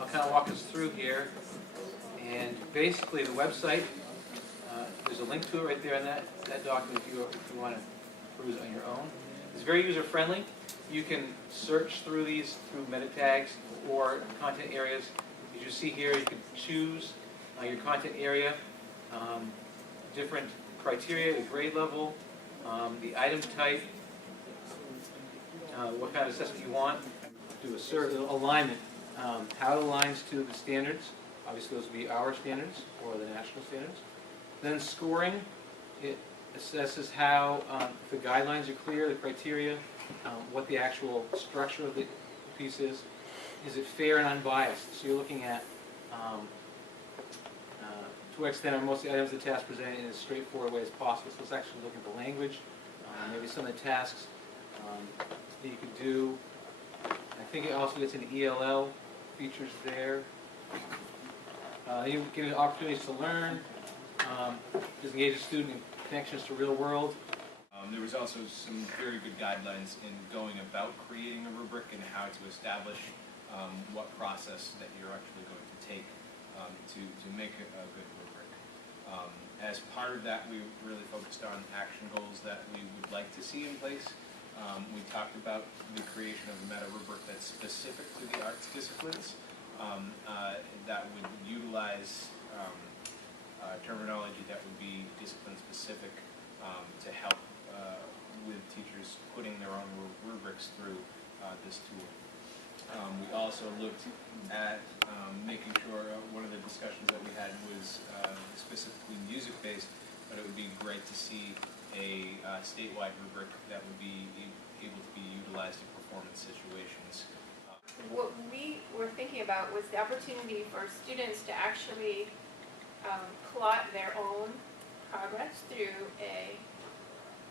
I'll kind of walk us through here, and basically the website, there's a link to it right there in that document if you want to peruse on your own. It's very user-friendly. You can search through these through meta tags or content areas. As you see here, you can choose your content area, different criteria, the grade level, the item type, what kind of assessment you want. Do a certain alignment, how it aligns to the standards. Obviously those would be our standards or the national standards. Then scoring, it assesses how the guidelines are clear, the criteria, what the actual structure of the piece is. Is it fair and unbiased? So you're looking at to what extent are most of the items of the task presented in as straightforward way as possible. So let's actually look at the language, maybe some of the tasks that you could do. I think it also gets into ELL features there. You get opportunities to learn, just engage a student in connections to real world. There was also some very good guidelines in going about creating a rubric and how to establish what process that you're actually going to take to make a good rubric. As part of that, we really focused on action goals that we would like to see in place. We talked about the creation of a meta rubric that's specific to the arts disciplines, that would utilize terminology that would be discipline specific to help with teachers putting their own rubrics through this tool. We also looked at making sure one of the discussions that we had was specifically music-based, but it would be great to see a statewide rubric that would be able to be utilized in performance situations. What we were thinking about was the opportunity for students to actually plot their own progress through a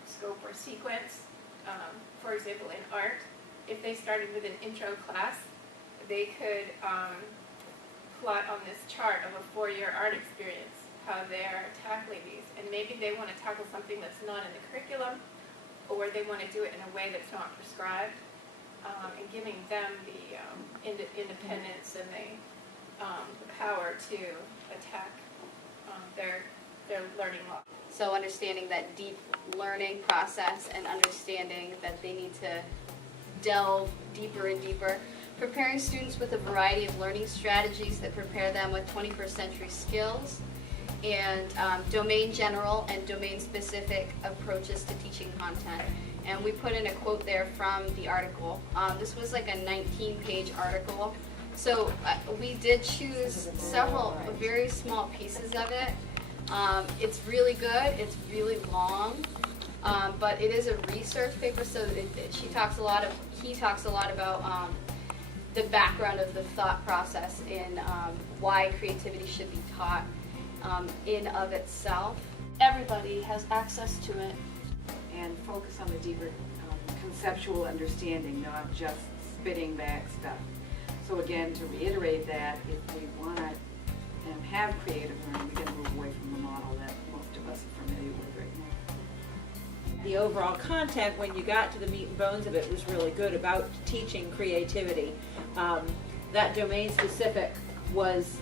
scope or sequence. For example, in art, if they started with an intro class, they could plot on this chart of a 4-year art experience how they're tackling these. And maybe they want to tackle something that's not in the curriculum, or they want to do it in a way that's not prescribed, and giving them the independence and the power to attack their learning law. So understanding that deep learning process and understanding that they need to delve deeper and deeper. Preparing students with a variety of learning strategies that prepare them with 21st century skills, and domain general and domain specific approaches to teaching content. And we put in a quote there from the article. This was like a 19-page article. So we did choose several very small pieces of it. It's really good, it's really long, but it is a research paper, so he talks a lot about the background of the thought process in why creativity should be taught in of itself. Everybody has access to it. And focus on the deeper conceptual understanding, not just spitting back stuff. So again, to reiterate that, if we want to have creative learning, we got to move away from the model that most of us are familiar with right now. The overall content, when you got to the meat and bones of it, was really good about teaching creativity. That domain specific was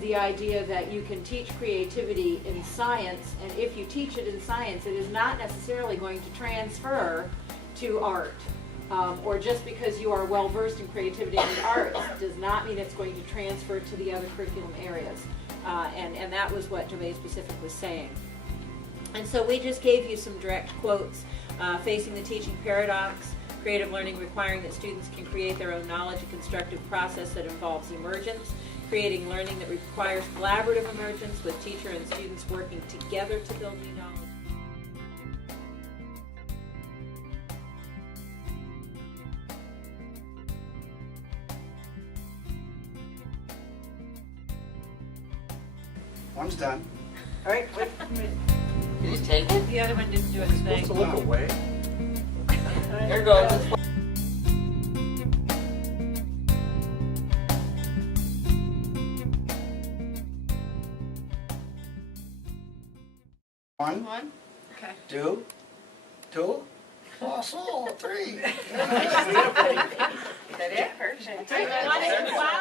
the idea that you can teach creativity in science, and if you teach it in science, it is not necessarily going to transfer to art. Or just because you are well versed in creativity and arts does not mean it's going to transfer to the other curriculum areas. And that was what domain specific was saying. And so we just gave you some direct quotes. Facing the teaching paradox, creative learning requiring that students can create their own knowledge, a constructive process that involves emergence, creating learning that requires collaborative emergence with teacher and students working together to build new knowledge. One's done. All right, wait. Did you take it? The other one didn't do its thing. Supposed to look away. Here goes. One. One. Okay. Two? Two? Awesome, 3. Is that it? One in class.